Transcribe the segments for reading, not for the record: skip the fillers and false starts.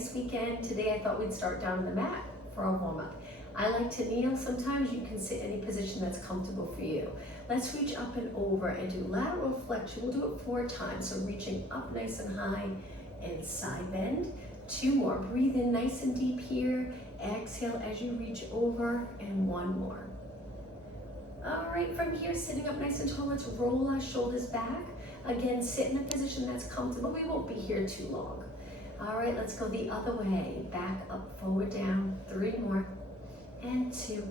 This weekend, today I thought we'd start down on the mat for our warm-up. I like to kneel. Sometimes you can sit any position that's comfortable for you. Let's reach up and over and do lateral flexion. We'll do it 4 times. So reaching up nice and high and side bend. 2 more. Breathe in nice and deep here. Exhale as you reach over, and 1 more. All right, from here, sitting up nice and tall, let's roll our shoulders back. Again, sit in a position that's comfortable. We won't be here too long. All right, let's go the other way. Back up, forward, down. 3 more, and 2,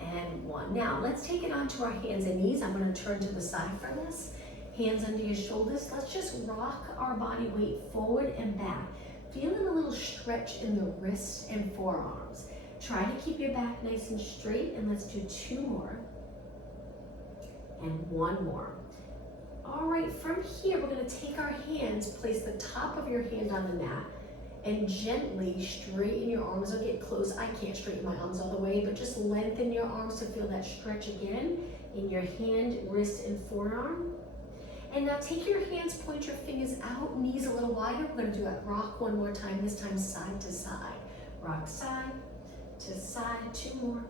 and 1. Now, let's take it onto our hands and knees. I'm gonna turn to the side for this. Hands under your shoulders. Let's just rock our body weight forward and back. Feeling a little stretch in the wrists and forearms. Try to keep your back nice and straight, and let's do 2 more, and 1 more. All right, from here, we're gonna take our hands, place the top of your hand on the mat, and gently straighten your arms. Don't get close. I can't straighten my arms all the way, but just lengthen your arms to feel that stretch again in your hand, wrist, and forearm. And now take your hands, point your fingers out, knees a little wider. We're gonna do a rock 1 more time, this time side to side. Rock side to side, 2 more,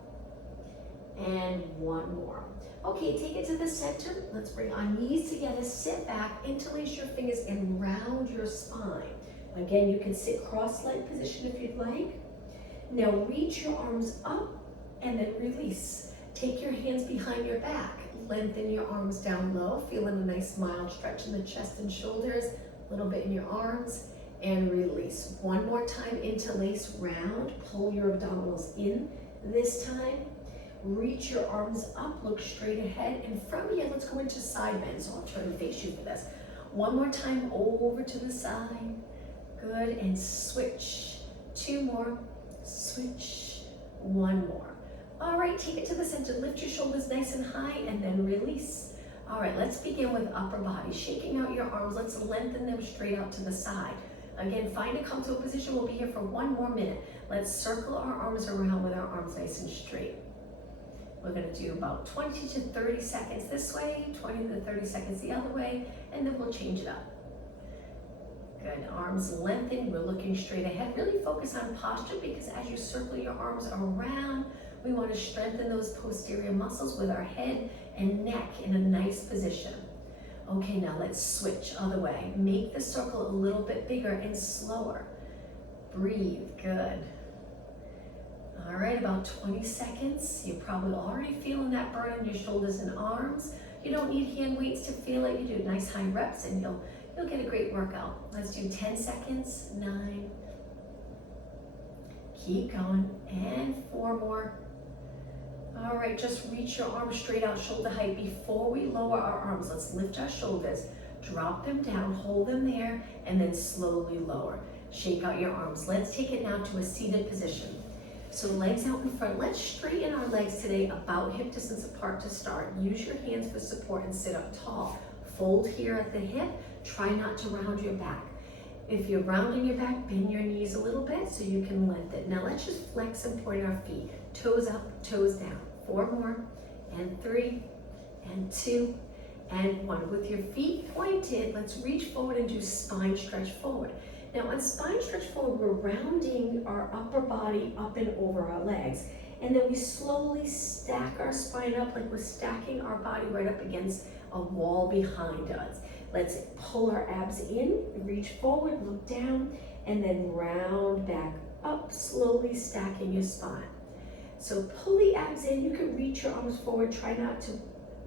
and 1 more. Okay, take it to the center. Let's bring our knees together, sit back, interlace your fingers, and round your spine. Again, you can sit cross-legged position if you'd like. Now reach your arms up and then release. Take your hands behind your back. Lengthen your arms down low, feeling a nice mild stretch in the chest and shoulders, a little bit in your arms, and release. 1 more time, interlace, round, pull your abdominals in. This time, reach your arms up, look straight ahead, and from here, let's go into side bend. So I'll turn and face you for this. 1 more time, over to the side. Good, and switch. 2 more, switch, 1 more. All right, take it to the center. Lift your shoulders nice and high, and then release. All right, let's begin with upper body. Shaking out your arms, let's lengthen them straight out to the side. Again, find a comfortable position. We'll be here for 1 more minute. Let's circle our arms around with our arms nice and straight. We're gonna do about 20 to 30 seconds this way, 20 to 30 seconds the other way, and then we'll change it up. Good, arms lengthened, we're looking straight ahead. Really focus on posture, because as you circle your arms around, we want to strengthen those posterior muscles with our head and neck in a nice position. Okay, now let's switch other way. Make the circle a little bit bigger and slower. Breathe, good. All right, about 20 seconds. You're probably already feeling that burn in your shoulders and arms. You don't need hand weights to feel it. You do nice high reps and you'll get a great workout. Let's do 10 seconds, 9. Keep going, and 4 more. All right, just reach your arms straight out, shoulder height. Before we lower our arms, let's lift our shoulders, drop them down, hold them there, and then slowly lower. Shake out your arms. Let's take it now to a seated position. So legs out in front. Let's straighten our legs today about hip distance apart to start. Use your hands for support and sit up tall. Fold here at the hip. Try not to round your back. If you're rounding your back, bend your knees a little bit so you can lengthen. Now let's just flex and point our feet. Toes up, toes down. 4 more, and 3, and 2, and 1. With your feet pointed, let's reach forward and do spine stretch forward. Now on spine stretch forward, we're rounding our upper body up and over our legs. And then we slowly stack our spine up like we're stacking our body right up against a wall behind us. Let's pull our abs in, reach forward, look down, and then round back up, slowly stacking your spine. So pull the abs in, you can reach your arms forward, try not to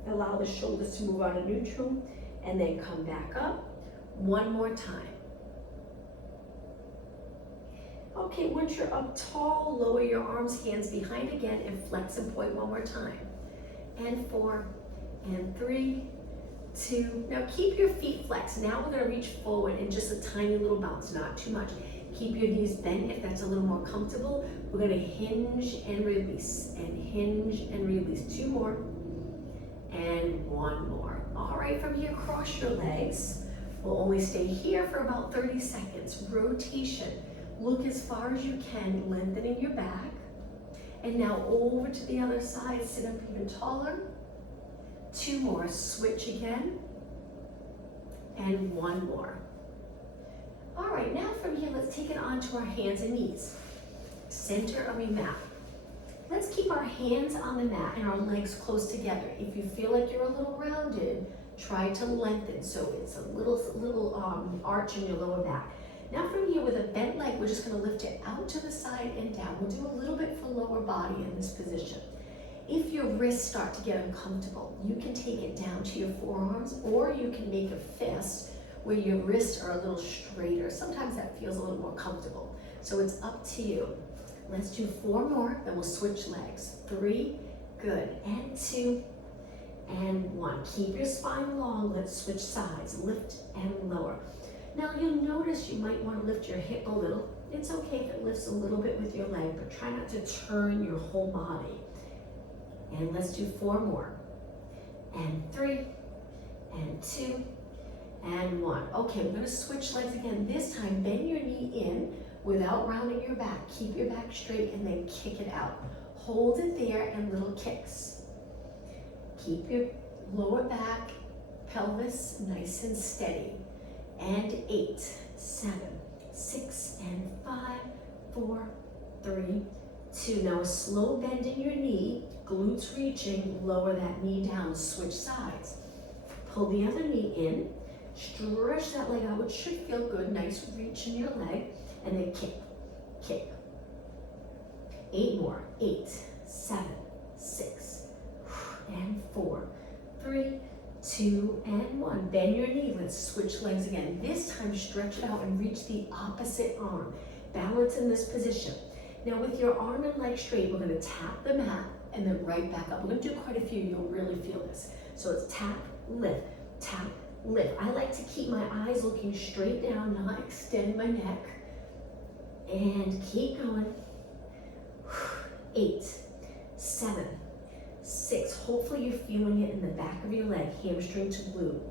allow the shoulders to move out of neutral, and then come back up. 1 more time. Okay, once you're up tall, lower your arms, hands behind again, and flex and point 1 more time. And 4, and 3, 2. Now keep your feet flexed. Now we're gonna reach forward in just a tiny little bounce, not too much. Keep your knees bent if that's a little more comfortable. We're gonna hinge and release, and hinge and release. 2 more, and 1 more. All right, from here, cross your legs. We'll only stay here for about 30 seconds. Rotation. Look as far as you can, lengthening your back. And now over to the other side, sit up even taller. 2 more, switch again, and 1 more. All right, now from here, let's take it onto our hands and knees. Center of your mat. Let's keep our hands on the mat and our legs close together. If you feel like you're a little rounded, try to lengthen so it's a little arch in your lower back. Now from here, with a bent leg, we're just gonna lift it out to the side and down. We'll do a little bit for lower body in this position. If your wrists start to get uncomfortable, you can take it down to your forearms, or you can make a fist where your wrists are a little straighter. Sometimes that feels a little more comfortable. So it's up to you. Let's do 4 more, then we'll switch legs. 3, good, and 2, and 1. Keep your spine long, let's switch sides, lift and lower. Now you'll notice you might want to lift your hip a little. It's okay if it lifts a little bit with your leg, but try not to turn your whole body. And let's do 4 more. And 3, and 2, and 1. Okay, we're gonna switch legs again. This time, bend your knee in without rounding your back. Keep your back straight and then kick it out. Hold it there and little kicks. Keep your lower back, pelvis nice and steady. And 8, 7, 6, and 5, 4, 3, 2. Now a slow bend in your knee, glutes reaching, lower that knee down, switch sides. Pull the other knee in, stretch that leg out, which should feel good, nice reach in your leg, and then kick, kick. 8 more, 8, 7, 6, and 4, 3, 2, and 1. Bend your knee, let's switch legs again. This time, stretch it out and reach the opposite arm. Balance in this position. Now with your arm and leg straight, we're gonna tap the mat and then right back up. We're gonna do quite a few, you'll really feel this. So it's tap, lift, tap, lift. I like to keep my eyes looking straight down, not extend my neck. And keep going. 8, 7, 6. Hopefully you're feeling it in the back of your leg, hamstring to glute.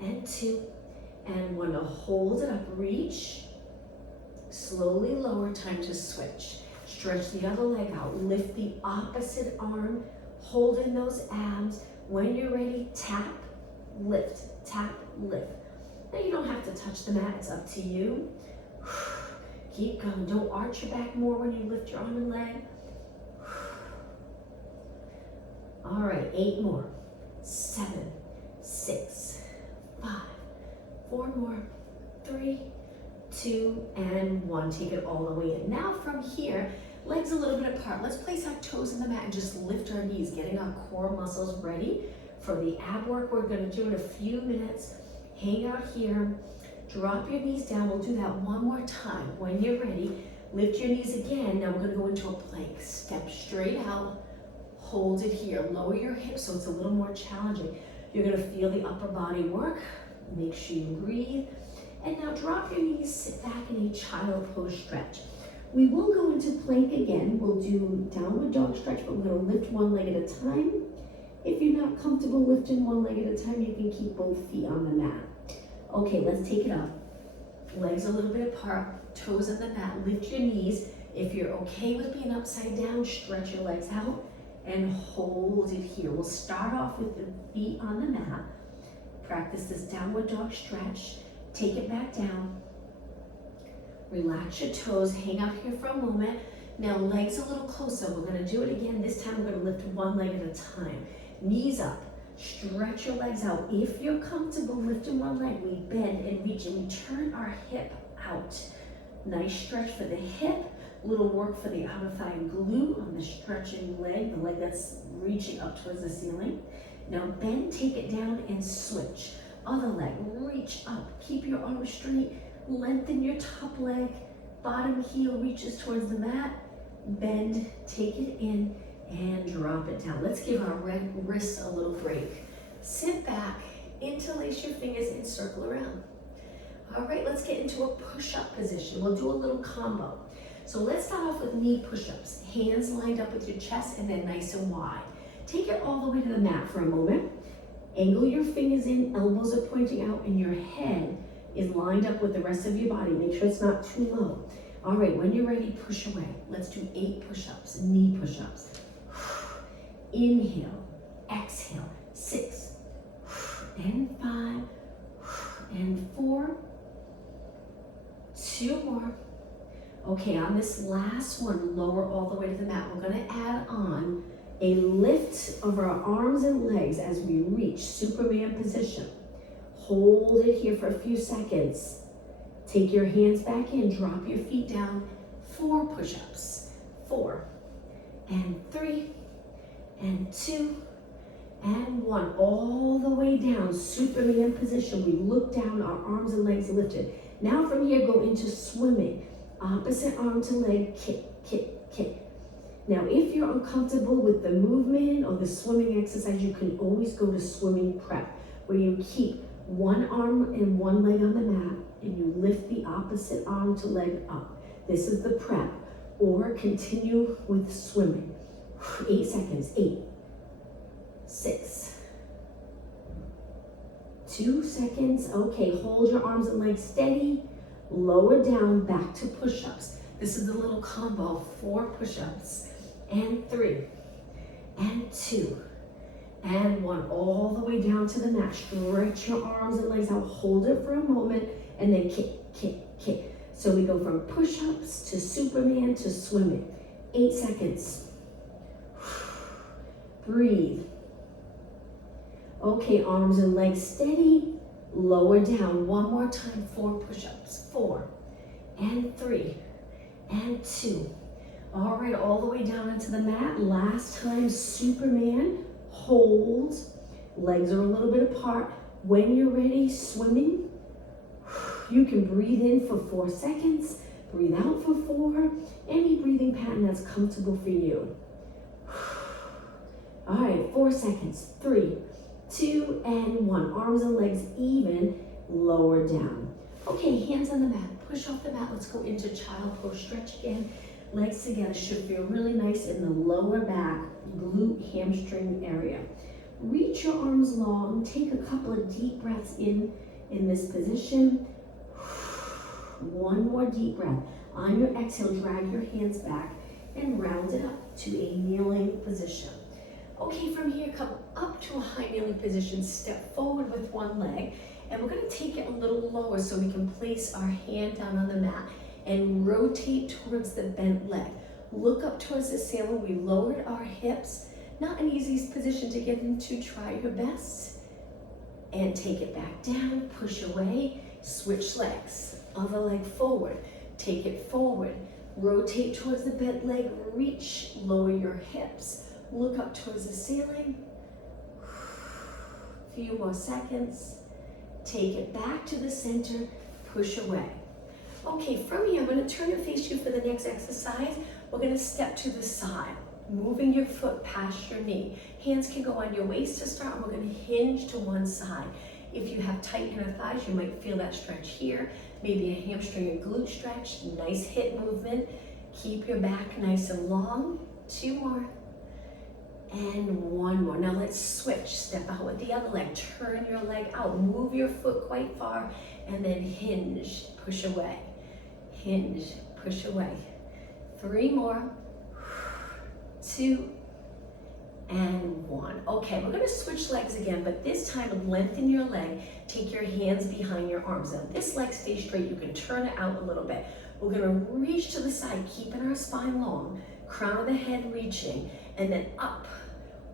And 2, and 1. Now hold it up, reach. Slowly lower, time to switch. Stretch the other leg out, lift the opposite arm, hold in those abs. When you're ready, tap, lift, tap, lift. Now you don't have to touch the mat, it's up to you. Keep going, don't arch your back more when you lift your arm and leg. All right, 8 more, 7, 6, 5, 4 more, 3, 2, and 1. Take it all the way in. Now from here, legs a little bit apart. Let's place our toes in the mat and just lift our knees, getting our core muscles ready for the ab work we're gonna do in a few minutes. Hang out here, drop your knees down. We'll do that one more time. When you're ready, lift your knees again. Now we're gonna go into a plank. Step straight out, hold it here. Lower your hips so it's a little more challenging. You're gonna feel the upper body work. Make sure you breathe. And now drop your knees, sit back in a child pose stretch. We will go into plank again. We'll do downward dog stretch, but we're gonna lift one leg at a time. If you're not comfortable lifting one leg at a time, you can keep both feet on the mat. Okay, let's take it up. Legs a little bit apart, toes on the mat, lift your knees. If you're okay with being upside down, stretch your legs out and hold it here. We'll start off with the feet on the mat. Practice this downward dog stretch. Take it back down. Relax your toes, hang out here for a moment. Now legs a little closer. We're gonna do it again. This time we're gonna lift one leg at a time. Knees up, stretch your legs out. If you're comfortable lifting one leg, we bend and reach and we turn our hip out. Nice stretch for the hip, little work for the outer thigh and glute on the stretching leg, the leg that's reaching up towards the ceiling. Now bend, take it down and switch. Other leg, reach up, keep your arms straight, lengthen your top leg, bottom heel reaches towards the mat, bend, take it in, and drop it down. Let's give our wrists a little break. Sit back, interlace your fingers and circle around. All right, let's get into a push-up position. We'll do a little combo. So let's start off with knee push-ups. Hands lined up with your chest and then nice and wide. Take it all the way to the mat for a moment. Angle your fingers in, elbows are pointing out, and your head is lined up with the rest of your body. Make sure it's not too low. All right, when you're ready, push away. Let's do 8 push-ups, knee push-ups. Inhale, exhale, 6, and 5, and 4, 2 more. Okay, on this last one, lower all the way to the mat. We're gonna add on a lift of our arms and legs as we reach Superman position. Hold it here for a few seconds. Take your hands back in, drop your feet down. 4 push-ups. 4, and 3, and 2, and 1. All the way down, Superman position. We look down, our arms and legs lifted. Now from here, go into swimming. Opposite arm to leg, kick, kick, kick. Now, if you're uncomfortable with the movement or the swimming exercise, you can always go to swimming prep, where you keep one arm and one leg on the mat, and you lift the opposite arm to leg up. This is the prep. Or continue with swimming. 8 seconds. 8, 6, 2 seconds. Okay, hold your arms and legs steady. Lower down, back to push-ups. This is the little combo, 4 push-ups, and 3, and 2, and 1. All the way down to the mat. Stretch your arms and legs out. Hold it for a moment, and then kick, kick, kick. So we go from push-ups to Superman to swimming. 8 seconds. Breathe. Okay, arms and legs steady. Lower down. One more time. 4 push-ups. 4, and 3, and 2. All right, all the way down into the mat. Last time, Superman. Hold. Legs are a little bit apart. When you're ready, swimming. You can breathe in for 4 seconds. Breathe out for 4. Any breathing pattern that's comfortable for you. All right, 4 seconds. 3, 2, and 1. Arms and legs even. Lower down. Okay, hands on the mat. Push off the mat. Let's go into child pose. Stretch again. Legs together. Should feel really nice in the lower back, glute, hamstring area. Reach your arms long. Take a couple of deep breaths in this position. 1 more deep breath. On your exhale, drag your hands back and round it up to a kneeling position. Okay, from here, come up to a high kneeling position. Step forward with one leg. And we're going to take it a little lower so we can place our hand down on the mat and rotate towards the bent leg. Look up towards the ceiling. We lowered our hips. Not an easy position to get into. Try your best. And take it back down. Push away. Switch legs. Other leg forward. Take it forward. Rotate towards the bent leg. Reach. Lower your hips. Look up towards the ceiling. Few more seconds. Take it back to the center, push away. Okay, from here, I'm gonna turn and face you for the next exercise. We're gonna step to the side, moving your foot past your knee. Hands can go on your waist to start, and we're gonna hinge to one side. If you have tight inner thighs, you might feel that stretch here. Maybe a hamstring and glute stretch, nice hip movement. Keep your back nice and long. 2 more. And 1 more. Now let's switch. Step out with the other leg. Turn your leg out. Move your foot quite far. And then hinge. Push away. Hinge. Push away. 3 more. 2. And 1. Okay, we're going to switch legs again, but this time lengthen your leg. Take your hands behind your arms. Now this leg stays straight. You can turn it out a little bit. We're going to reach to the side, keeping our spine long. Crown of the head reaching. And then up,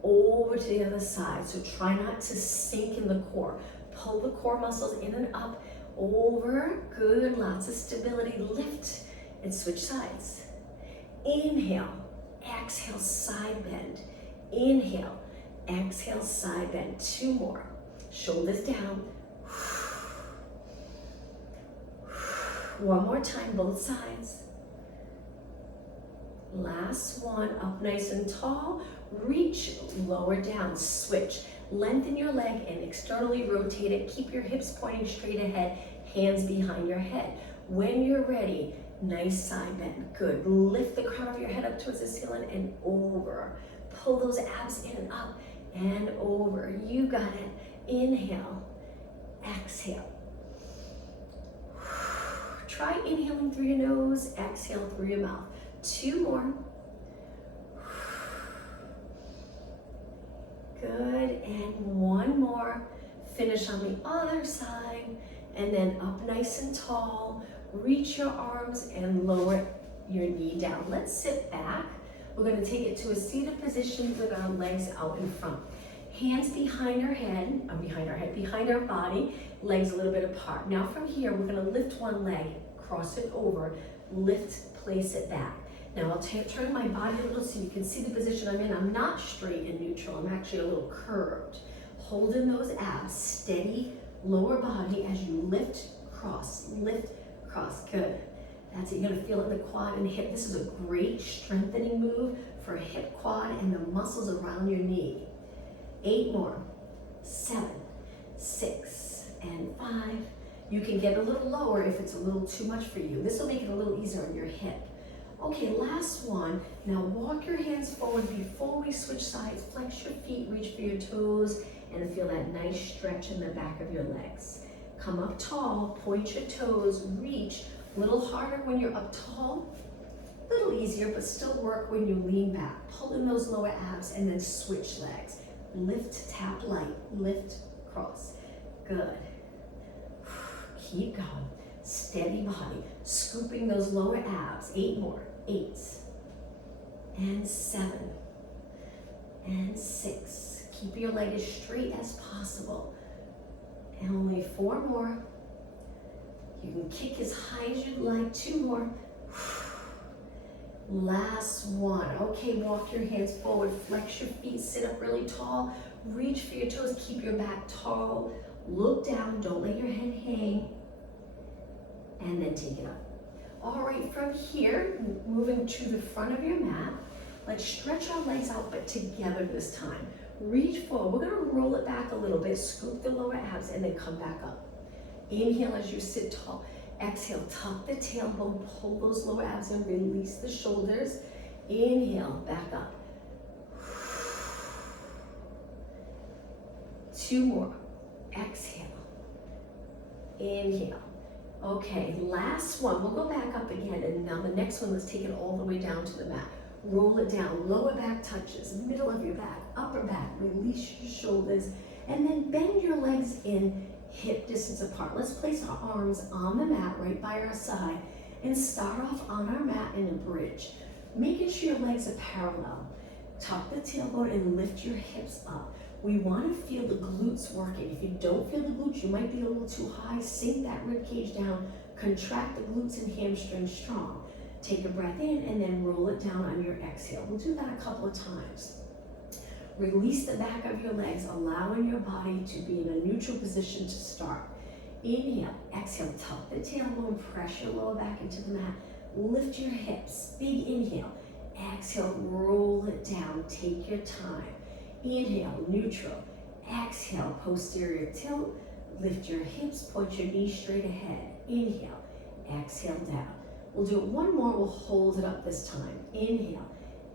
over to the other side. So try not to sink in the core. Pull the core muscles in and up, over. Good, lots of stability. Lift and switch sides. Inhale, exhale, side bend. Inhale, exhale, side bend. 2 more. Shoulders down. 1 more time, both sides. Last one, up nice and tall. Reach, lower down, switch. Lengthen your leg and externally rotate it. Keep your hips pointing straight ahead, hands behind your head. When you're ready, nice side bend. Good. Lift the crown of your head up towards the ceiling and over. Pull those abs in and up and over. You got it. Inhale, exhale. Try inhaling through your nose, exhale through your mouth. 2 more. Good, and 1 more. Finish on the other side, and then up nice and tall. Reach your arms and lower your knee down. Let's sit back. We're going to take it to a seated position with our legs out in front. Hands behind our head, behind our body, legs a little bit apart. Now from here, we're going to lift one leg, cross it over, lift, place it back. Now I'll turn my body a little so you can see the position I'm in. I'm not straight and neutral, I'm actually a little curved. Holding those abs, steady lower body as you lift, cross, good. That's it, you're gonna feel it in the quad and hip. This is a great strengthening move for hip, quad, and the muscles around your knee. 8 more, 7, 6, and 5. You can get a little lower if it's a little too much for you. This will make it a little easier on your hip. Okay, last one. Now walk your hands forward before we switch sides. Flex your feet, reach for your toes, and feel that nice stretch in the back of your legs. Come up tall, point your toes, reach. A little harder when you're up tall, a little easier, but still work when you lean back. Pull in those lower abs and then switch legs. Lift, tap light, lift, cross. Good. Keep going. Steady body. Scooping those lower abs. 8 more. 8. And 7. And 6. Keep your leg as straight as possible. And only 4 more. You can kick as high as you'd like. 2 more. Last one. Okay, walk your hands forward. Flex your feet. Sit up really tall. Reach for your toes. Keep your back tall. Look down. Don't let your head hang. And then take it up. All right, from here, moving to the front of your mat, let's stretch our legs out, but together this time. Reach forward. We're gonna roll it back a little bit, scoop the lower abs, and then come back up. Inhale as you sit tall. Exhale, tuck the tailbone, pull those lower abs and release the shoulders. Inhale, back up. 2 more. Exhale. Inhale. Okay, last one. We'll go back up again, and now the next one, let's take it all the way down to the mat. Roll it down, lower back touches, middle of your back, upper back, release your shoulders, and then bend your legs in hip distance apart. Let's place our arms on the mat right by our side and start off on our mat in a bridge. Making sure your legs are parallel. Tuck the tailbone and lift your hips up. We want to feel the glutes working. If you don't feel the glutes, you might be a little too high. Sink that rib cage down. Contract the glutes and hamstrings strong. Take a breath in and then roll it down on your exhale. We'll do that a couple of times. Release the back of your legs, allowing your body to be in a neutral position to start. Inhale, exhale, tuck the tailbone, press your lower back into the mat. Lift your hips, big inhale. Exhale, roll it down, take your time. Inhale, neutral. Exhale, posterior tilt. Lift your hips, point your knees straight ahead. Inhale, exhale down. We'll do it one more, we'll hold it up this time. Inhale,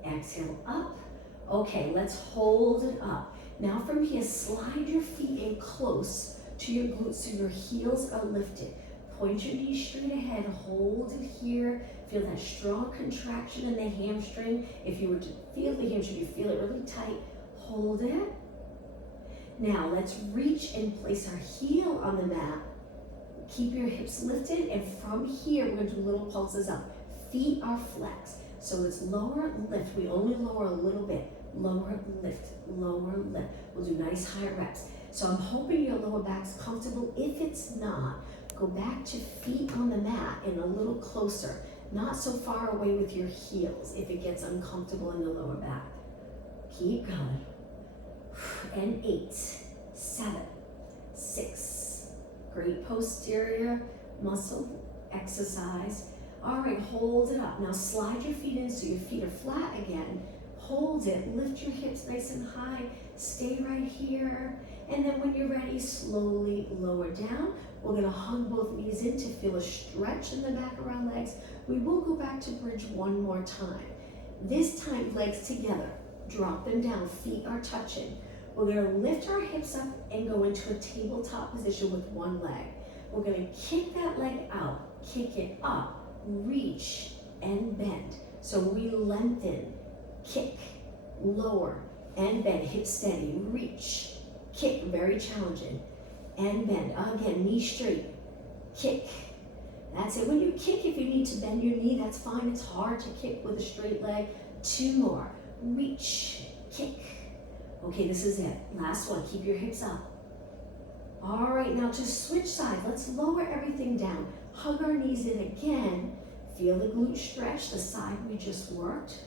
exhale up. Okay, let's hold it up. Now from here, slide your feet in close to your glutes so your heels are lifted. Point your knees straight ahead, hold it here. Feel that strong contraction in the hamstring. If you were to feel the hamstring, you feel it really tight. Hold it. Now let's reach and place our heel on the mat. Keep your hips lifted, and from here we're going to do little pulses up. Feet are flexed, so it's lower, lift. We only lower a little bit. Lower, lift, lower, lift. We'll do nice high reps. So I'm hoping your lower back's comfortable. If it's not, go back to feet on the mat and a little closer. Not so far away with your heels if it gets uncomfortable in the lower back. Keep going. And 8, 7, 6. Great posterior muscle exercise. All right, hold it up. Now slide your feet in so your feet are flat again. Hold it, lift your hips nice and high. Stay right here. And then when you're ready, slowly lower down. We're gonna hug both knees in to feel a stretch in the back of our legs. We will go back to bridge one more time. This time, legs together. Drop them down, feet are touching. We're gonna lift our hips up and go into a tabletop position with one leg. We're gonna kick that leg out, kick it up, reach and bend. So we lengthen, kick, lower and bend, hip steady, reach, kick, very challenging, and bend. Again, knee straight, kick, That's it. When you kick, if you need to bend your knee, that's fine. It's hard to kick with a straight leg. 2 more. Reach, kick. Okay, this is it. Last one. Keep your hips up. All right, now to switch sides, let's lower everything down. Hug our knees in again. Feel the glute stretch, the side we just worked.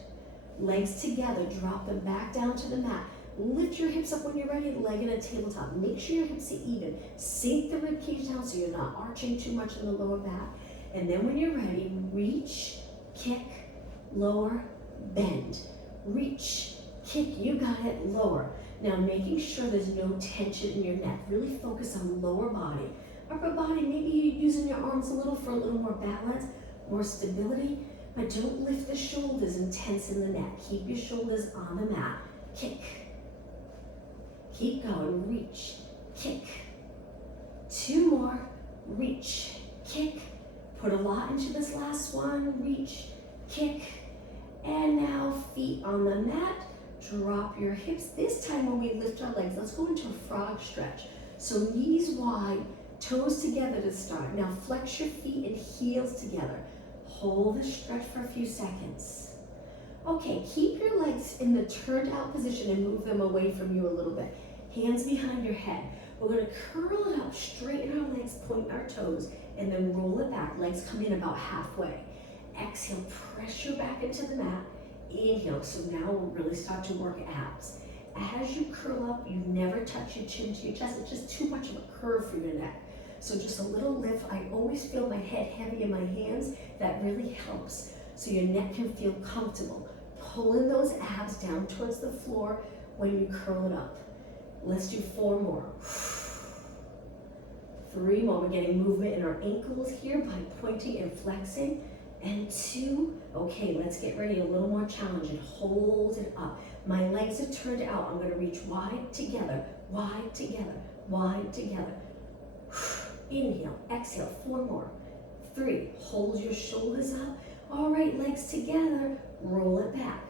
Legs together, drop them back down to the mat. Lift your hips up when you're ready, leg in a tabletop. Make sure your hips are even. Sink the rib cage down so you're not arching too much in the lower back. And then when you're ready, reach, kick, lower, bend. Reach, kick, you got it, lower. Now making sure there's no tension in your neck. Really focus on lower body. Upper body, maybe you're using your arms a little for a little more balance, more stability, but don't lift the shoulders and tense in the neck. Keep your shoulders on the mat. Kick. Keep going, reach, kick. 2 more, reach, kick. Put a lot into this last one, reach, kick. And now feet on the mat, drop your hips. This time when we lift our legs, let's go into a frog stretch. So knees wide, toes together to start. Now flex your feet and heels together. Hold the stretch for a few seconds. Okay, keep your legs in the turned out position and move them away from you a little bit. Hands behind your head. We're gonna curl it up, straighten our legs, point our toes, and then roll it back. Legs come in about halfway. Exhale, pressure back into the mat. Inhale, so now we'll really start to work abs. As you curl up, you never touch your chin to your chest. It's just too much of a curve for your neck. So just a little lift. I always feel my head heavy in my hands. That really helps. So your neck can feel comfortable. Pulling those abs down towards the floor when you curl it up. Let's do 4 more. 3 more. We're getting movement in our ankles here by pointing and flexing. And 2. Okay, let's get ready. A little more challenging. Hold it up. My legs are turned out. I'm going to reach wide together, wide together, wide together. Inhale, exhale. 4 more. 3. Hold your shoulders up. All right, legs together. Roll it back.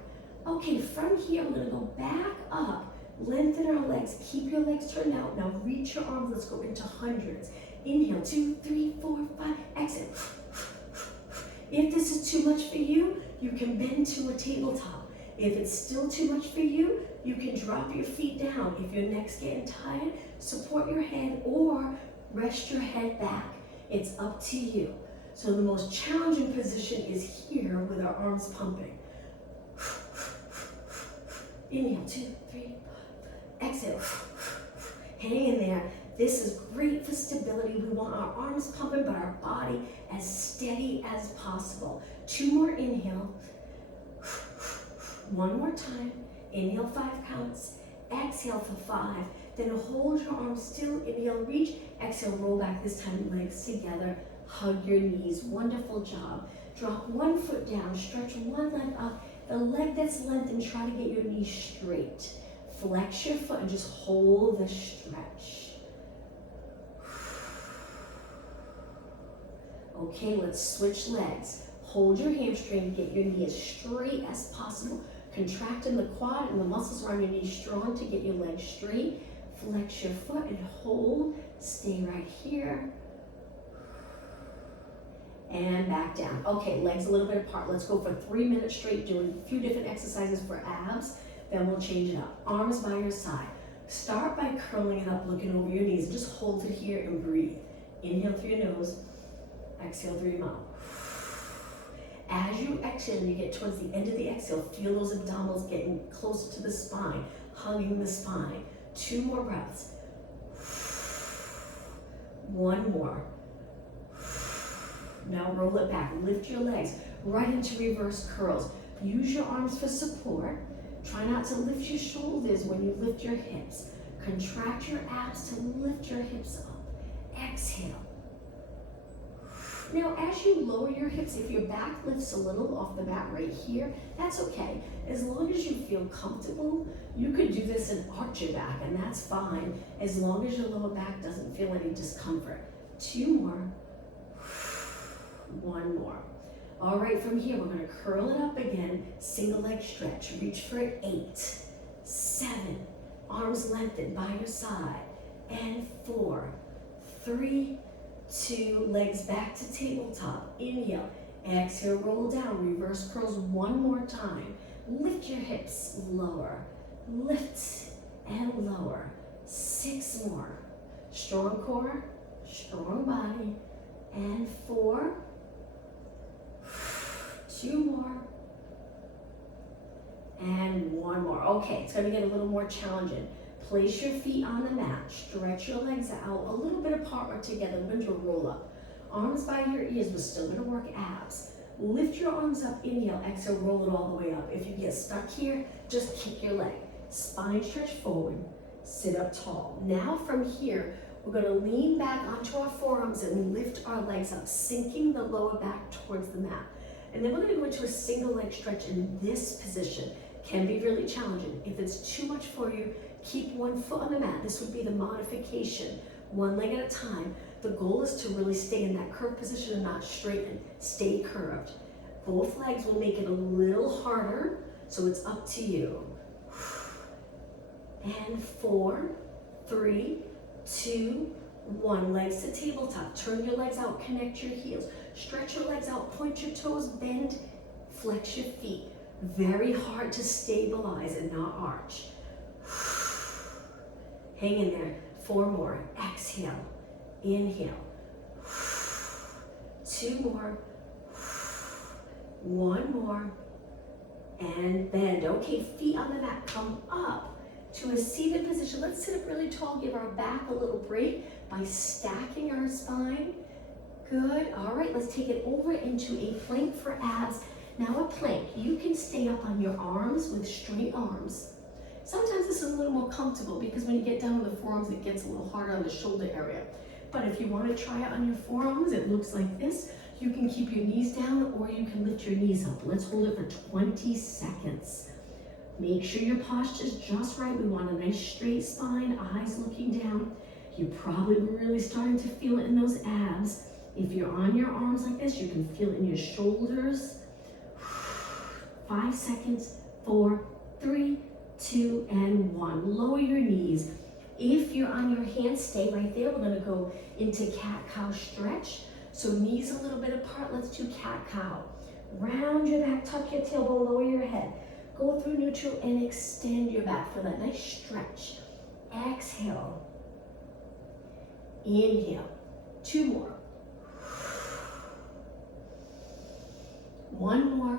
Okay, from here, I'm going to go back up. Lengthen our legs. Keep your legs turned out. Now reach your arms. Let's go into hundreds. Inhale, 2, 3, 4, 5. Exhale. If this is too much for you, you can bend to a tabletop. If it's still too much for you, you can drop your feet down. If your neck's getting tired, support your head or rest your head back. It's up to you. So the most challenging position is here with our arms pumping. Inhale, 2, 3, 4. Exhale. Hang in there. This is great for stability. We want our arms pumping, but our body as steady as possible. 2 more inhale. 1 more time. Inhale 5 counts. Exhale for 5. Then hold your arms still. Inhale, reach. Exhale, roll back. This time, legs together. Hug your knees. Wonderful job. Drop 1 foot down. Stretch 1 leg up. The leg that's lengthened, try to get your knees straight. Flex your foot and just hold the stretch. Okay, let's switch legs. Hold your hamstring, get your knee as straight as possible. Contract in the quad and the muscles around your knee strong to get your legs straight. Flex your foot and hold. Stay right here. And back down. Okay, legs a little bit apart. Let's go for 3 minutes straight, doing a few different exercises for abs. Then we'll change it up. Arms by your side. Start by curling it up, looking over your knees. Just hold it here and breathe. Inhale through your nose. Exhale through your mouth. As you exhale and you get towards the end of the exhale, feel those abdominals getting closer to the spine, hugging the spine. 2 more breaths. 1 more. Now roll it back. Lift your legs right into reverse curls. Use your arms for support. Try not to lift your shoulders when you lift your hips. Contract your abs to lift your hips up. Exhale. Now, as you lower your hips, if your back lifts a little off the mat right here, that's okay. As long as you feel comfortable, you could do this and arch your back, and that's fine, as long as your lower back doesn't feel any discomfort. 2 more. 1 more. All right, from here, we're gonna curl it up again, single leg stretch. Reach for it. 8, 7, arms lengthened by your side, and 4, 3, 2, legs back to tabletop. Inhale, exhale, roll down, reverse curls one more time. Lift your hips, lower, lift and lower. 6 more. Strong core, strong body, and 4, 2 more, and 1 more. Okay, it's gonna get a little more challenging. Place your feet on the mat, stretch your legs out a little bit apart or together, into a roll up. Arms by your ears, we're still gonna work abs. Lift your arms up, inhale, exhale, roll it all the way up. If you get stuck here, just kick your leg. Spine stretch forward, sit up tall. Now from here, we're gonna lean back onto our forearms and lift our legs up, sinking the lower back towards the mat. And then we're gonna go into a single leg stretch in this position. Can be really challenging. If it's too much for you, keep one foot on the mat. This would be the modification, one leg at a time. The goal is to really stay in that curved position and not straighten. Stay curved. Both legs will make it a little harder, so it's up to you. And 4, 3, 2, 1. Legs to tabletop. Turn your legs out, connect your heels. Stretch your legs out, point your toes, bend, flex your feet. Very hard to stabilize and not arch. Hang in there. 4 more. Exhale. Inhale. 2 more. 1 more. And bend. Okay, feet on the mat. Come up to a seated position. Let's sit up really tall. Give our back a little break by stacking our spine. Good. All right, let's take it over into a plank for abs. Now a plank. You can stay up on your arms with straight arms. Sometimes this is a little more comfortable because when you get down on the forearms, it gets a little harder on the shoulder area. But if you want to try it on your forearms, it looks like this. You can keep your knees down or you can lift your knees up. Let's hold it for 20 seconds. Make sure your posture is just right. We want a nice straight spine, eyes looking down. You're probably really starting to feel it in those abs. If you're on your arms like this, you can feel it in your shoulders. 5 seconds, 4, 3, 2, and 1. Lower your knees. If you're on your hands, stay right there. We're gonna go into cat-cow stretch. So knees a little bit apart, let's do cat-cow. Round your back, tuck your tailbone, lower your head. Go through neutral and extend your back for that nice stretch. Exhale. Inhale. 2 more. 1 more.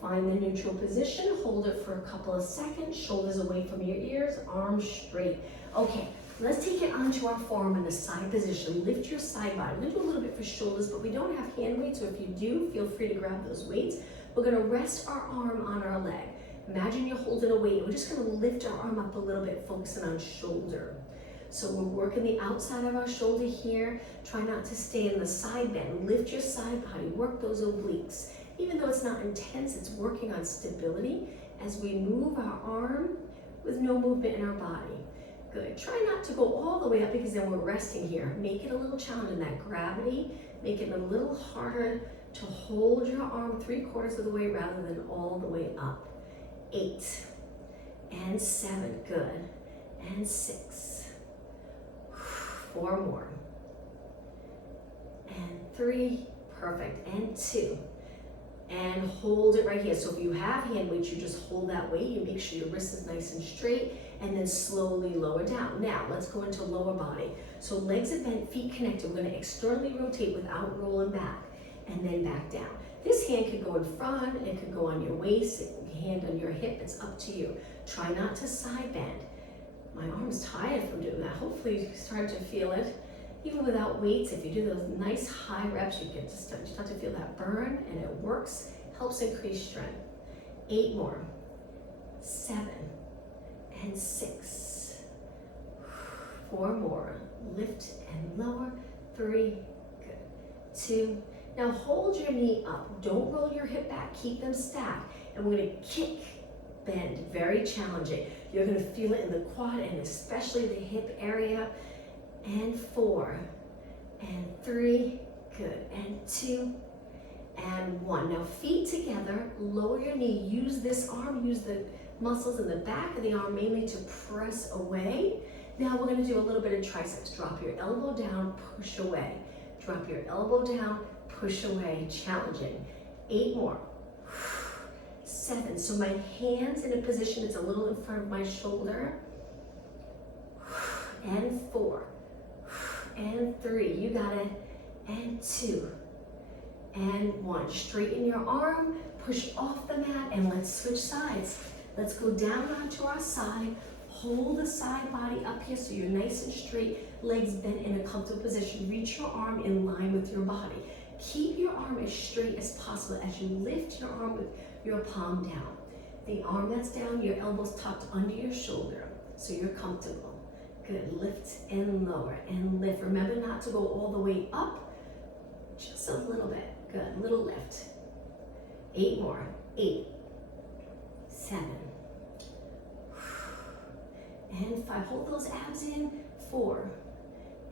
Find the neutral position, hold it for a couple of seconds, shoulders away from your ears, arms straight. Okay, let's take it onto our forearm in the side position. Lift your side body. We're gonna do a little bit for shoulders, but we don't have hand weights, so if you do, feel free to grab those weights. We're gonna rest our arm on our leg. Imagine you're holding a weight. We're just gonna lift our arm up a little bit, focusing on shoulder. So we're working the outside of our shoulder here. Try not to stay in the side bend. Lift your side body, work those obliques. Even though it's not intense, it's working on stability as we move our arm with no movement in our body. Good. Try not to go all the way up because then we're resting here. Make it a little challenging, that gravity. Make it a little harder to hold your arm 3/4 of the way rather than all the way up. 8 and 7. Good. And 6. 4 more. And 3. Perfect. And 2. And hold it right here. So if you have hand weights, you just hold that weight. You make sure your wrist is nice and straight and then slowly lower down. Now let's go into lower body. So legs are bent, feet connected. We're gonna externally rotate without rolling back and then back down. This hand could go in front, it could go on your waist, hand on your hip, it's up to you. Try not to side bend. My arm's tired from doing that. Hopefully you start to feel it. Even without weights, if you do those nice high reps, you get to start to feel that burn, and it works, helps increase strength. 8 more. 7 and 6. 4 more. Lift and lower. 3. Good. 2. Now hold your knee up. Don't roll your hip back. Keep them stacked. And we're going to kick, bend. Very challenging. You're going to feel it in the quad and especially the hip area. And 4, and 3, good, and 2, and 1. Now feet together, lower your knee, use this arm, use the muscles in the back of the arm mainly to press away. Now we're gonna do a little bit of triceps. Drop your elbow down, push away. Drop your elbow down, push away, challenging. 8 more. 7, so my hand's in a position that's a little in front of my shoulder. And 4, and 3, you got it, and 2, and 1. Straighten your arm, push off the mat, and let's switch sides. Let's go down onto our side. Hold the side body up here so you're nice and straight, legs bent in a comfortable position. Reach your arm in line with your body. Keep your arm as straight as possible as you lift your arm with your palm down. The arm that's down, your elbows tucked under your shoulder so you're comfortable. Good, lift and lower and lift. Remember not to go all the way up, just a little bit. Good, little lift. 8 more, 8, 7, and 5, hold those abs in, 4,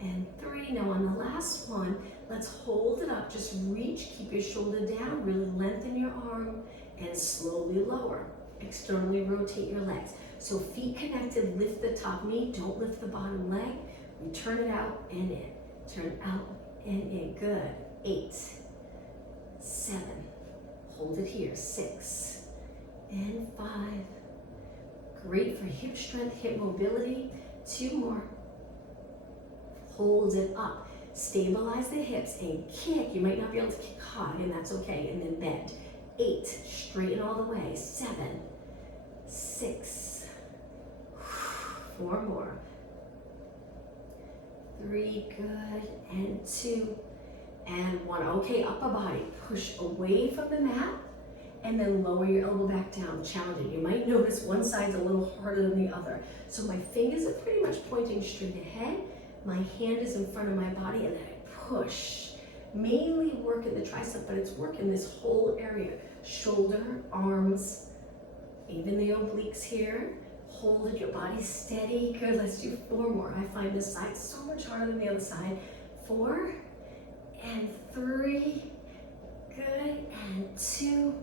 and 3. Now on the last one, let's hold it up, just reach, keep your shoulder down, really lengthen your arm, and slowly lower. Externally rotate your legs. So feet connected, lift the top knee, don't lift the bottom leg. We turn it out and in, turn out and in, good. 8, 7, hold it here, 6, and 5. Great for hip strength, hip mobility. 2 more. Hold it up. Stabilize the hips and kick. You might not be able to kick high, and that's okay. And then bend. 8. Straighten all the way. 7, 6. 4 more. 3. Good. And 2. And 1. Okay, upper body. Push away from the mat. And then lower your elbow back down, challenging. You might notice one side's a little harder than the other. So my fingers are pretty much pointing straight ahead. My hand is in front of my body and then I push. Mainly working the tricep, but it's working this whole area. Shoulder, arms, even the obliques here. Hold it, your body steady. Good, let's do 4 more. I find this side so much harder than the other side. 4, and 3, good, and 2,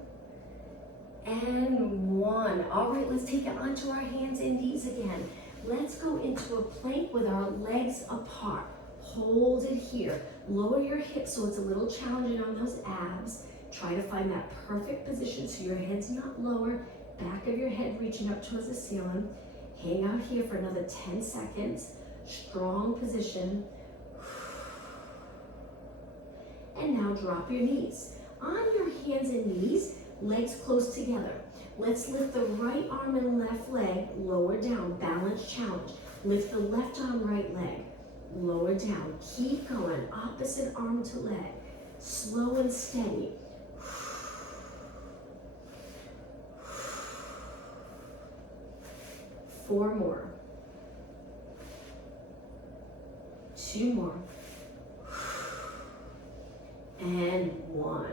and 1. All right, let's take it onto our hands and knees again. Let's go into a plank with our legs apart. Hold it here. Lower your hips so it's a little challenging on those abs. Try to find that perfect position so your head's not lower. Back of your head reaching up towards the ceiling. Hang out here for another 10 seconds. Strong position. And now drop your knees. On your hands and knees, legs close together. Let's lift the right arm and left leg, lower down, balance challenge. Lift the left arm, right leg, lower down. Keep going, opposite arm to leg. Slow and steady. 4 more. 2 more. And 1.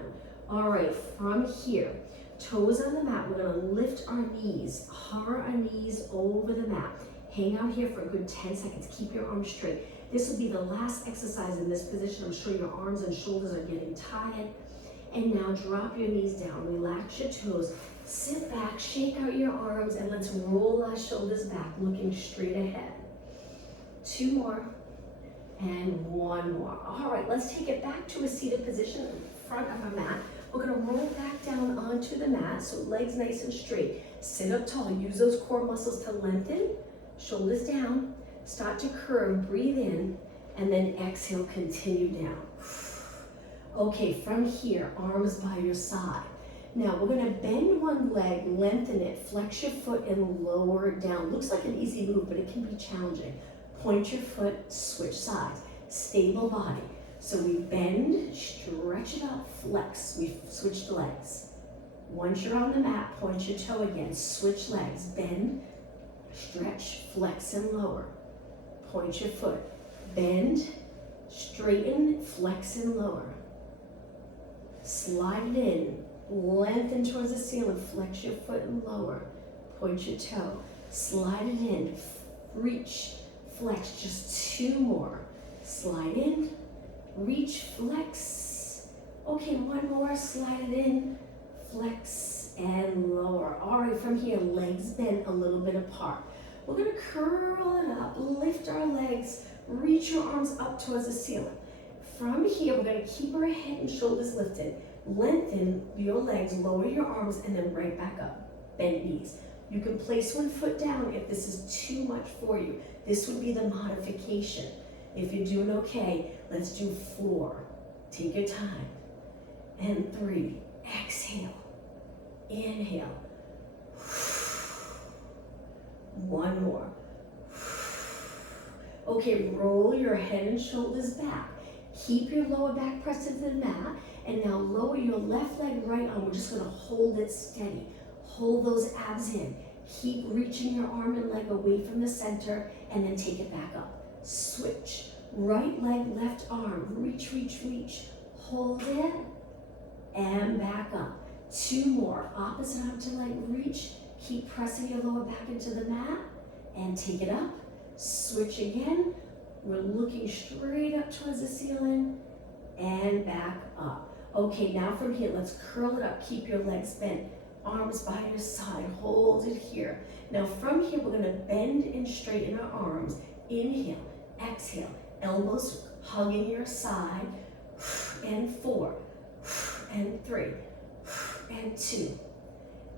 All right, from here, toes on the mat, we're gonna lift our knees, hover our knees over the mat. Hang out here for a good 10 seconds. Keep your arms straight. This will be the last exercise in this position. I'm sure your arms and shoulders are getting tired. And now drop your knees down, relax your toes, sit back, shake out your arms, and let's roll our shoulders back, looking straight ahead. 2 more, and 1 more. All right, let's take it back to a seated position in front of our mat. We're gonna roll back down onto the mat, so legs nice and straight. Sit up tall, use those core muscles to lengthen, shoulders down, start to curve, breathe in, and then exhale, continue down. Okay, from here, arms by your side. Now we're gonna bend one leg, lengthen it, flex your foot and lower it down. Looks like an easy move, but it can be challenging. Point your foot, switch sides. Stable body. So we bend, stretch it out, flex. We switch the legs. Once you're on the mat, point your toe again, switch legs, bend, stretch, flex and lower. Point your foot, bend, straighten, flex and lower. Slide it in, lengthen towards the ceiling, flex your foot and lower. Point your toe, slide it in, reach, flex, just 2 more. Slide in, reach, flex. Okay, 1 more, slide it in, flex and lower. All right, from here, legs bent a little bit apart. We're gonna curl it up, lift our legs, reach your arms up towards the ceiling. From here, we're gonna keep our head and shoulders lifted. Lengthen your legs, lower your arms, and then right back up. Bend knees. You can place one foot down if this is too much for you. This would be the modification. If you're doing okay, let's do 4. Take your time. And 3. Exhale. Inhale. 1 more. Okay, roll your head and shoulders back. Keep your lower back pressed into the mat. And now lower your left leg, right arm. We're just gonna hold it steady. Hold those abs in. Keep reaching your arm and leg away from the center and then take it back up. Switch. Right leg, left arm. Reach, reach, reach. Hold it and back up. 2 more. Opposite arm to leg, reach. Keep pressing your lower back into the mat and take it up. Switch again. We're looking straight up towards the ceiling and back up. Okay, now from here, let's curl it up. Keep your legs bent. Arms by your side, hold it here. Now from here, we're gonna bend and straighten our arms. Inhale, exhale, elbows hugging your side. And 4, and 3, and 2,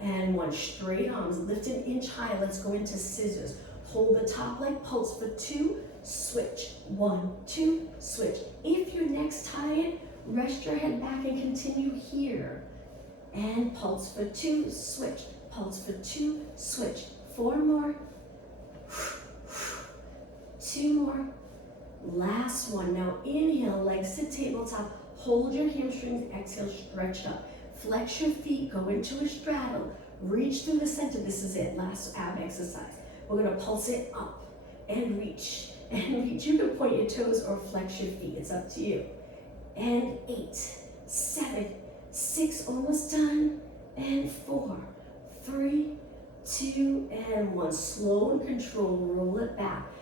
and 1. Straight arms, lift an inch high. Let's go into scissors. Hold the top leg, pulse for 2, switch. 1, 2, switch. If your neck's tired, rest your head back and continue here. And pulse for 2, switch. Pulse for 2, switch. 4 more. 2 more. Last one. Now inhale, legs to tabletop. Hold your hamstrings. Exhale, stretch up. Flex your feet, go into a straddle. Reach through the center. This is it, last ab exercise. We're gonna pulse it up and reach and reach. You can point your toes or flex your feet. It's up to you. And 8, 7, 6, almost done, and 4, 3, 2, and 1. Slow and control, roll it back.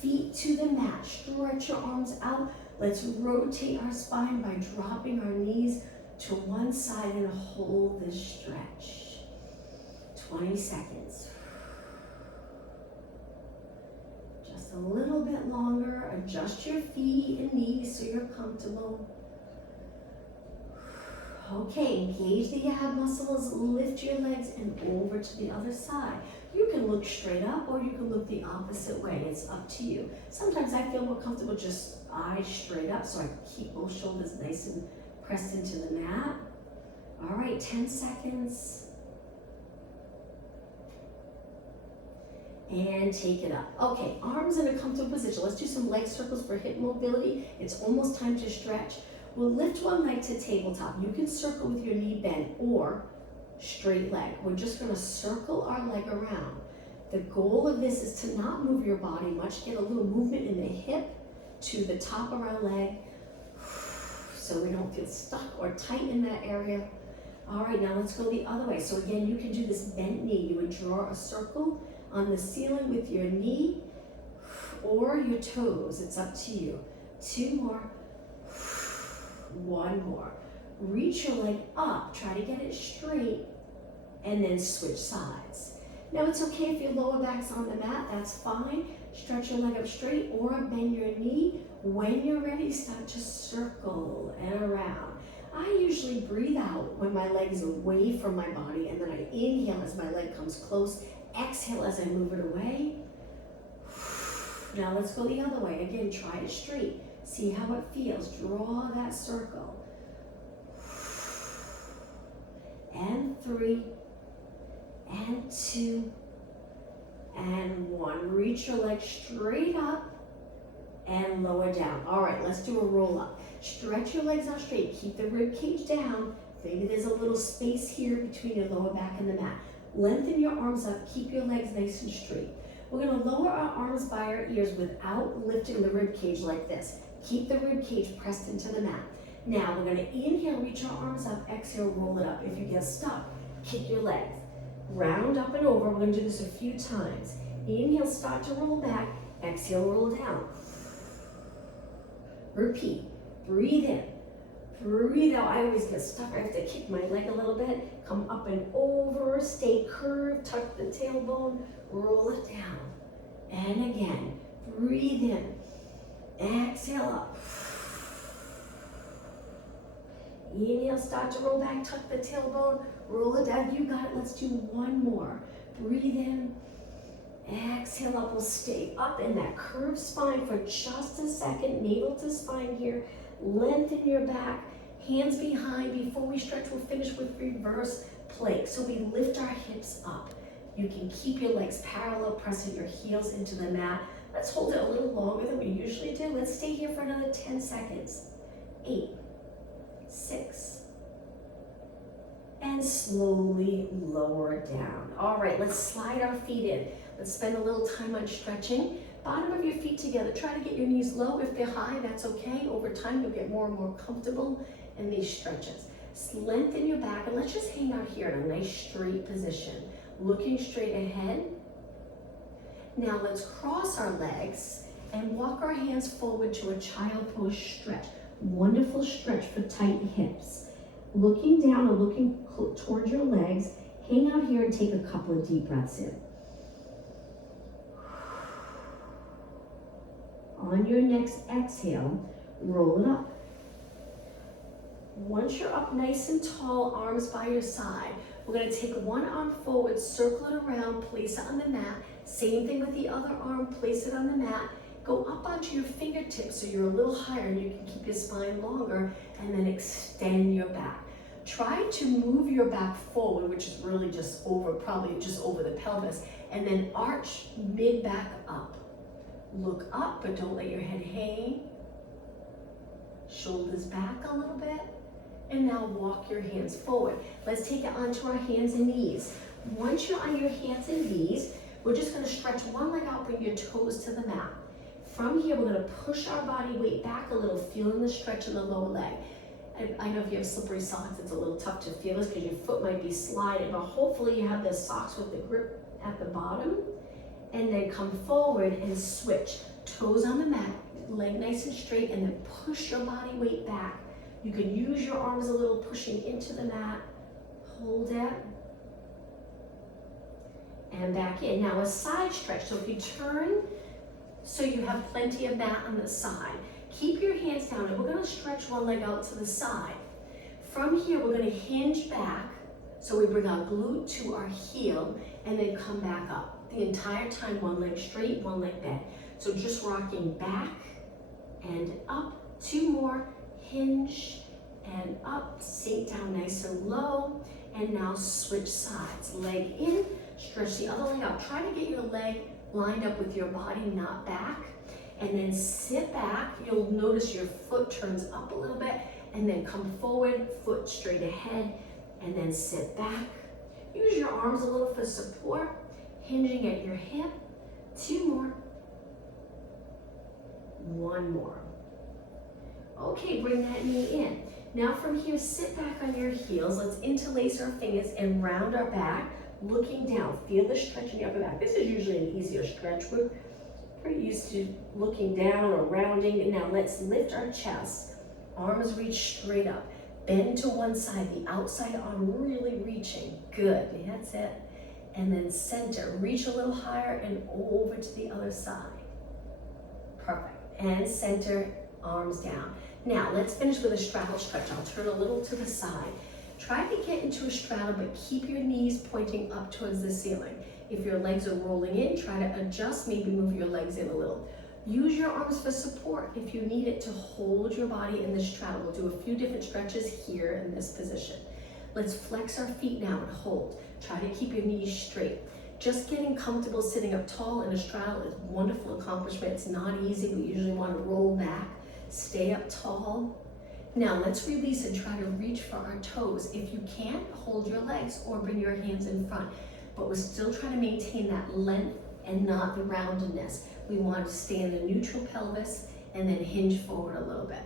Feet to the mat, stretch your arms out. Let's rotate our spine by dropping our knees to one side and hold this stretch. 20 seconds. Just a little bit longer. Adjust your feet and knees so you're comfortable. Okay, engage the ab muscles, lift your legs and over to the other side. You can look straight up or you can look the opposite way. It's up to you. Sometimes I feel more comfortable just eyes straight up, so I keep both shoulders nice and pressed into the mat. All right, 10 seconds. And take it up. Okay, arms in a comfortable position. Let's do some leg circles for hip mobility. It's almost time to stretch. We'll lift one leg to tabletop. You can circle with your knee bent or straight leg. We're just gonna circle our leg around. The goal of this is to not move your body much. Get a little movement in the hip to the top of our leg so we don't feel stuck or tight in that area. All right, now let's go the other way. So again, you can do this bent knee. You would draw a circle on the ceiling with your knee or your toes. It's up to you. 2 more. 1 more. Reach your leg up, try to get it straight, and then switch sides. Now it's okay if your lower back's on the mat, that's fine. Stretch your leg up straight or bend your knee. When you're ready, start to circle and around. I usually breathe out when my leg is away from my body, and then I inhale as my leg comes close, exhale as I move it away. Now let's go the other way. Again, try it straight. See how it feels. Draw that circle. And 3, and 2, and 1. Reach your leg straight up and lower down. All right, let's do a roll up. Stretch your legs out straight. Keep the rib cage down. Maybe there's a little space here between your lower back and the mat. Lengthen your arms up. Keep your legs nice and straight. We're gonna lower our arms by our ears without lifting the rib cage like this. Keep the rib cage pressed into the mat. Now we're gonna inhale, reach our arms up, exhale, roll it up. If you get stuck, kick your legs. Round up and over. We're gonna do this a few times. Inhale, start to roll back. Exhale, roll down. Repeat. Breathe in. Breathe out. I always get stuck. I have to kick my leg a little bit. Come up and over. Stay curved. Tuck the tailbone. Roll it down. And again, breathe in, exhale up. Inhale, start to roll back, tuck the tailbone, roll it down. You got it, let's do one more. Breathe in, exhale up. We'll stay up in that curved spine for just a second, navel to spine here. Lengthen your back, hands behind. Before we stretch, we'll finish with reverse plank. So we lift our hips up. You can keep your legs parallel, pressing your heels into the mat. Let's hold it a little longer than we usually do. Let's stay here for another 10 seconds. 8, 6, and slowly lower down. All right, let's slide our feet in. Let's spend a little time on stretching. Bottom of your feet together. Try to get your knees low. If they're high, that's okay. Over time, you'll get more and more comfortable in these stretches. Lengthen your back, and let's just hang out here in a nice straight position. Looking straight ahead. Now let's cross our legs and walk our hands forward to a child pose stretch. Wonderful stretch for tight hips. Looking down or looking towards your legs, hang out here and take a couple of deep breaths in. On your next exhale, roll it up. Once you're up nice and tall, arms by your side, we're going to take one arm forward, circle it around, place it on the mat. Same thing with the other arm, place it on the mat. Go up onto your fingertips so you're a little higher and you can keep your spine longer, and then extend your back. Try to move your back forward, which is really just over, probably just over the pelvis, and then arch mid-back up. Look up, but don't let your head hang. Shoulders back a little bit. And now walk your hands forward. Let's take it onto our hands and knees. Once you're on your hands and knees, we're just going to stretch one leg out, bring your toes to the mat. From here, we're going to push our body weight back a little, feeling the stretch in the lower leg. I know if you have slippery socks, it's a little tough to feel this because your foot might be sliding, but hopefully you have the socks with the grip at the bottom. And then come forward and switch. Toes on the mat, leg nice and straight, and then push your body weight back. You can use your arms a little, pushing into the mat. Hold it. And back in. Now a side stretch. So if you turn, so you have plenty of mat on the side. Keep your hands down, and we're going to stretch one leg out to the side. From here, we're going to hinge back. So we bring our glute to our heel, and then come back up. The entire time, one leg straight, one leg bent. So just rocking back and up. 2 more. Hinge and up, sink down nice and low, and now switch sides. Leg in, stretch the other leg out. Try to get your leg lined up with your body, not back, and then sit back. You'll notice your foot turns up a little bit, and then come forward, foot straight ahead, and then sit back. Use your arms a little for support, hinging at your hip. 2 more. 1 more. Okay, bring that knee in. Now from here, sit back on your heels. Let's interlace our fingers and round our back, looking down. Feel the stretch in your upper back. This is usually an easier stretch. We're pretty used to looking down or rounding. And now let's lift our chest. Arms reach straight up. Bend to one side, the outside arm really reaching. Good, that's it. And then center, reach a little higher and over to the other side. Perfect. And center, arms down. Now let's finish with a straddle stretch. I'll turn a little to the side. Try to get into a straddle, but keep your knees pointing up towards the ceiling. If your legs are rolling in, try to adjust, maybe move your legs in a little. Use your arms for support if you need it to hold your body in the straddle. We'll do a few different stretches here in this position. Let's flex our feet now and hold. Try to keep your knees straight. Just getting comfortable sitting up tall in a straddle is a wonderful accomplishment. It's not easy. We usually want to roll back, stay up tall. Now let's release and try to reach for our toes. If you can't, hold your legs or bring your hands in front. But we're still trying to maintain that length and not the roundedness. We want to stay in the neutral pelvis and then hinge forward a little bit.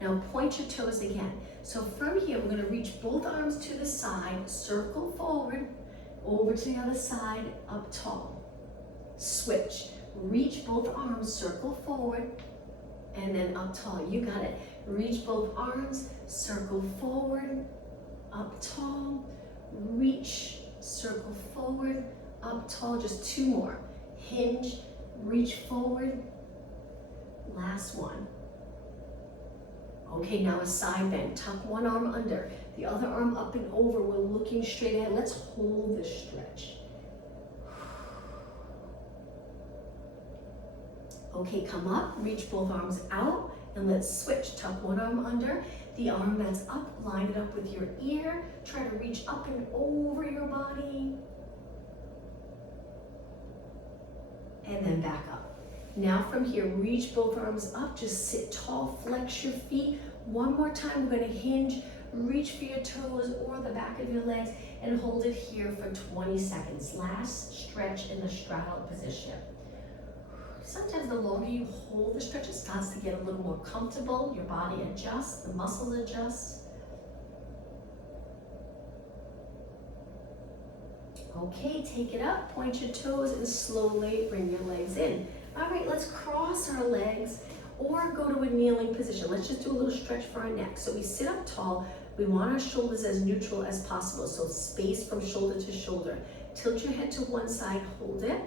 Now point your toes again. So from here, we're going to reach both arms to the side, circle forward, over to the other side, up tall. Switch. Reach both arms, circle forward, and then up tall. You got it. Reach both arms, circle forward, up tall, reach, circle forward, up tall. Just 2 more. Hinge, reach forward. Last one. Okay, now a side bend. Tuck one arm under, the other arm up and over. We're looking straight ahead. Let's hold this stretch. Okay, come up, reach both arms out, and let's switch. Tuck one arm under, the arm that's up, line it up with your ear. Try to reach up and over your body. And then back up. Now from here, reach both arms up, just sit tall, flex your feet. One more time, we're gonna hinge, reach for your toes or the back of your legs and hold it here for 20 seconds. Last stretch in the straddle position. Sometimes the longer you hold the stretch, it starts to get a little more comfortable. Your body adjusts, the muscles adjust. Okay, take it up, point your toes and slowly bring your legs in. All right, let's cross our legs or go to a kneeling position. Let's just do a little stretch for our neck. So we sit up tall. We want our shoulders as neutral as possible. So space from shoulder to shoulder. Tilt your head to one side, hold it.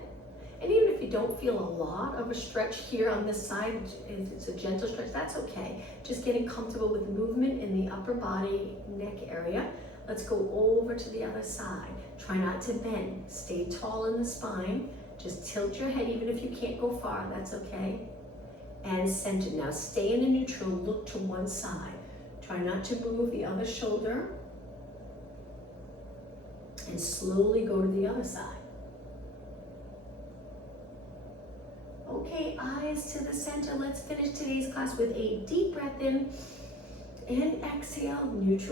And even if you don't feel a lot of a stretch here on this side, if it's a gentle stretch, that's okay. Just getting comfortable with movement in the upper body, neck area. Let's go over to the other side. Try not to bend. Stay tall in the spine. Just tilt your head, even if you can't go far, that's okay. And center. Now stay in a neutral, look to one side. Try not to move the other shoulder. And slowly go to the other side. Okay, eyes to the center. Let's finish today's class with a deep breath in and exhale, neutral.